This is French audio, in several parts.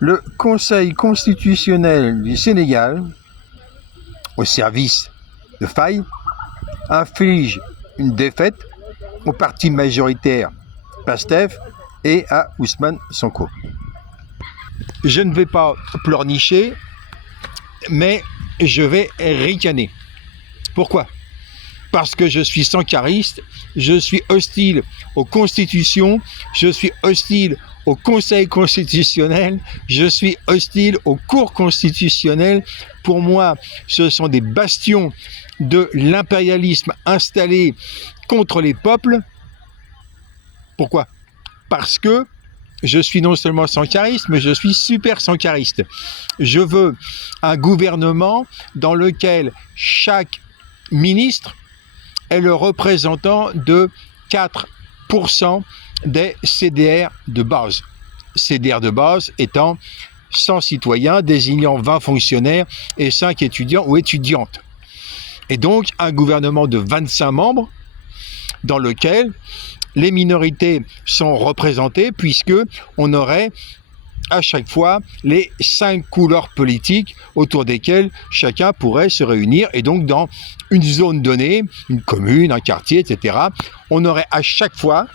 Le Conseil constitutionnel du Sénégal, au service de Faye, inflige une défaite au parti majoritaire PASTEF et à Ousmane Sonko. Je ne vais pas pleurnicher, mais je vais ricaner. Pourquoi ? Parce que je suis sankariste, je suis hostile aux constitutions, je suis hostile au Conseil constitutionnel, je suis hostile aux cours constitutionnels. Pour moi, ce sont des bastions de l'impérialisme installé contre les peuples. Pourquoi ? Parce que je suis non seulement sankariste, mais je suis super sankariste. Je veux un gouvernement dans lequel chaque ministre est le représentant de 4% des CDR de base. CDR de base étant 100 citoyens désignant 20 fonctionnaires et 5 étudiants ou étudiantes. Et donc un gouvernement de 25 membres dans lequel les minorités sont représentées puisque on aurait à chaque fois les 5 couleurs politiques autour desquelles chacun pourrait se réunir. Et donc dans une zone donnée, une commune, un quartier, etc., on aurait à chaque fois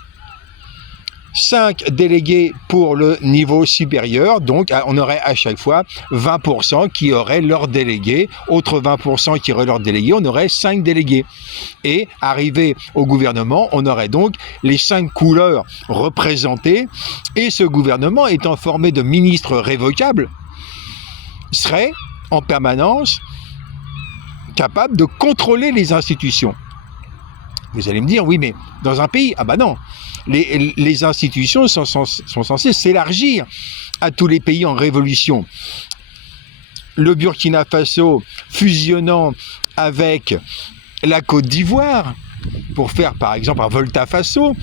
5 délégués pour le niveau supérieur, donc on aurait à chaque fois 20% qui auraient leur délégué, autres 20% qui auraient leur délégué, on aurait 5 délégués. Et arrivé au gouvernement, on aurait donc les 5 couleurs représentées, et ce gouvernement étant formé de ministres révocables, serait en permanence capable de contrôler les institutions. Vous allez me dire, oui, mais dans un pays, ah bah non, les institutions sont censées s'élargir à tous les pays en révolution. Le Burkina Faso fusionnant avec la Côte d'Ivoire, pour faire par exemple un Volta Faso,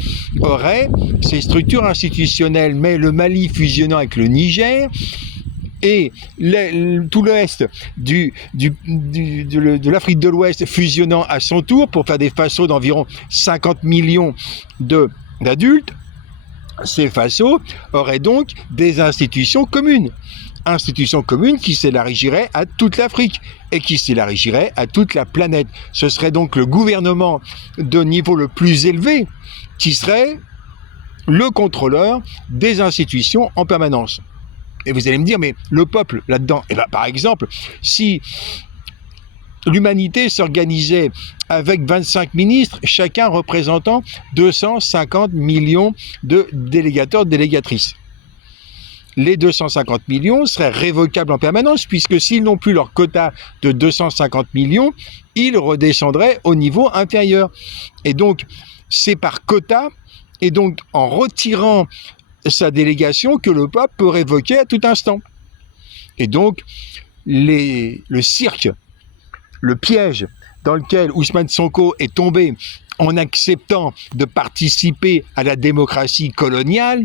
aurait ses structures institutionnelles, mais le Mali fusionnant avec le Niger, et tout l'Est de l'Afrique de l'Ouest fusionnant à son tour pour faire des fasos d'environ 50 millions d'adultes, ces fasos auraient donc des institutions communes qui s'élargiraient à toute l'Afrique et qui s'élargiraient à toute la planète. Ce serait donc le gouvernement de niveau le plus élevé qui serait le contrôleur des institutions en permanence. Et vous allez me dire, mais le peuple là-dedans, eh bien, par exemple, si l'humanité s'organisait avec 25 ministres, chacun représentant 250 millions de délégateurs, délégatrices. Les 250 millions seraient révocables en permanence, puisque s'ils n'ont plus leur quota de 250 millions, ils redescendraient au niveau inférieur. Et donc, c'est par quota, et donc en retirant sa délégation que le peuple peut révoquer à tout instant. Et donc, le cirque, le piège dans lequel Ousmane Sonko est tombé en acceptant de participer à la démocratie coloniale,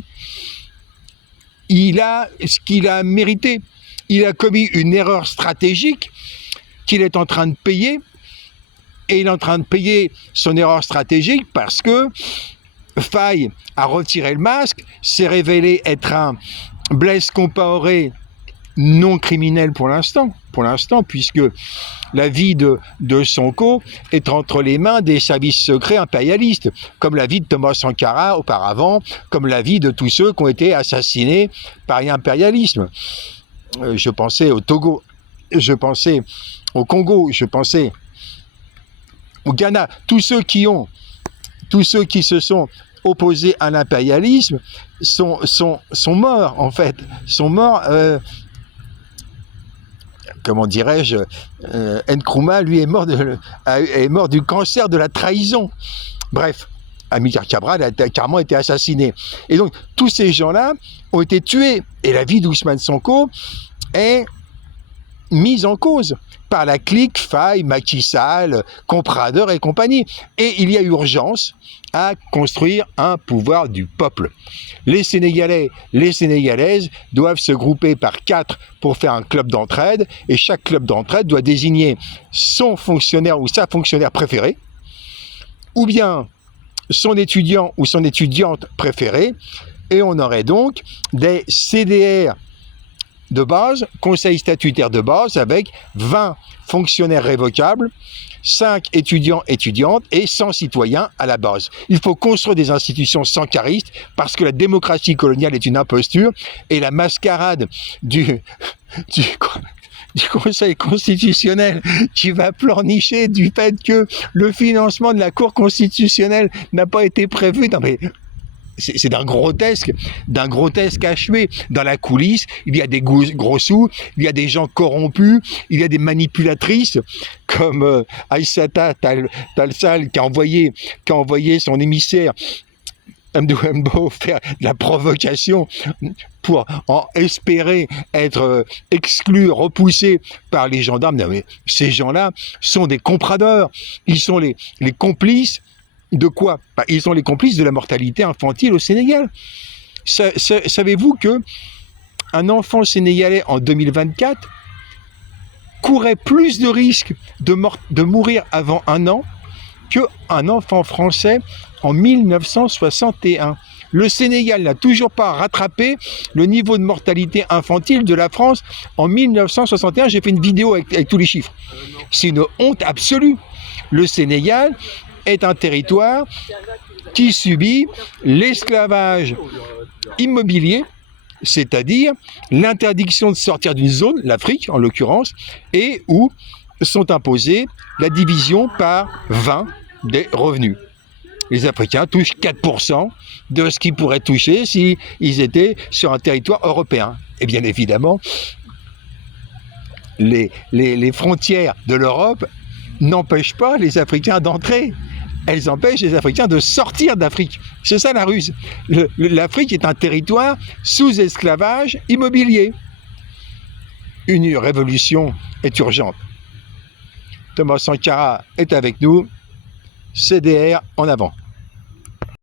il a ce qu'il a mérité. Il a commis une erreur stratégique qu'il est en train de payer, et il est en train de payer son erreur stratégique parce que Faye a retiré le masque, s'est révélé être un Blaise Compaoré non criminel pour l'instant, puisque la vie de Sonko est entre les mains des services secrets impérialistes, comme la vie de Thomas Sankara auparavant, comme la vie de tous ceux qui ont été assassinés par l'impérialisme. Je pensais au Togo, je pensais au Congo, je pensais au Ghana, tous ceux qui se sont opposés à l'impérialisme sont morts, en fait, sont morts, comment dirais-je, Nkrumah, lui, est mort du cancer de la trahison. Bref, Amilcar Cabral a carrément été assassiné. Et donc, tous ces gens-là ont été tués. Et la vie d'Ousmane Sonko est mise en cause par la clique Faye, Macky Sall, Comprador et compagnie. Et il y a urgence à construire un pouvoir du peuple. Les Sénégalais, les Sénégalaises doivent se grouper par 4 pour faire un club d'entraide, et chaque club d'entraide doit désigner son fonctionnaire ou sa fonctionnaire préférée, ou bien son étudiant ou son étudiante préférée, Et on aurait donc des CDR de base, conseil statutaire de base, avec 20 fonctionnaires révocables, 5 étudiants, étudiantes et 100 citoyens à la base. Il faut construire des institutions sankaristes parce que la démocratie coloniale est une imposture et la mascarade du Conseil constitutionnel qui va pleurnicher du fait que le financement de la Cour constitutionnelle n'a pas été prévu. Non mais c'est d'un grotesque achevé. Dans la coulisse, il y a des gros sous, il y a des gens corrompus, il y a des manipulatrices comme Aïssata Talsal qui a envoyé son émissaire Mdou faire de la provocation pour en espérer être exclus, repoussés par les gendarmes. Non, mais ces gens-là sont des compradeurs. Ils sont les complices de quoi? Ils sont les complices de la mortalité infantile au Sénégal. Savez-vous que un enfant sénégalais en 2024 courait plus de risques de mourir avant 1 an qu'un enfant français en 1961. Le Sénégal n'a toujours pas rattrapé le niveau de mortalité infantile de la France en 1961. J'ai fait une vidéo avec tous les chiffres. C'est une honte absolue. Le Sénégal est un territoire qui subit l'esclavage immobilier, c'est-à-dire l'interdiction de sortir d'une zone, l'Afrique en l'occurrence, et où sont imposées la division par 20 des revenus. Les Africains touchent 4% de ce qu'ils pourraient toucher s'ils étaient sur un territoire européen. Et bien évidemment, les frontières de l'Europe n'empêchent pas les Africains d'entrer. Elles empêchent les Africains de sortir d'Afrique. C'est ça la ruse. L'Afrique est un territoire sous esclavage immobilier. Une révolution est urgente. Thomas Sankara est avec nous. CDR en avant.